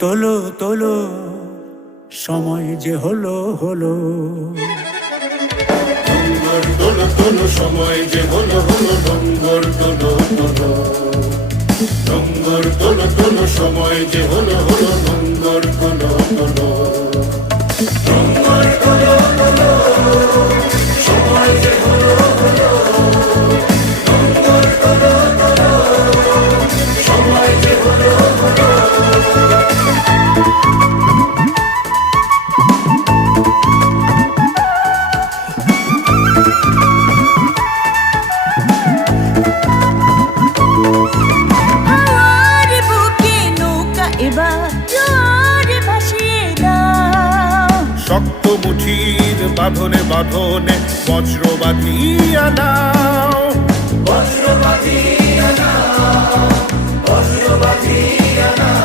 তোলো তোলো, সময় যে হলো হলো। সময় যে হলো হলো। ডঙ্গর তোলো তোলো। ডঙ্গর তোলো তোলো, সময় যে হলো হলো। ডঙ্গর তোলো তোলো। শক্ত মুঠির বাঁধনে বাঁধনে বজ্র বাঁধিয়া নাও বজ্র বাঁধিয়া নাও বজ্র বাঁধিয়া নাও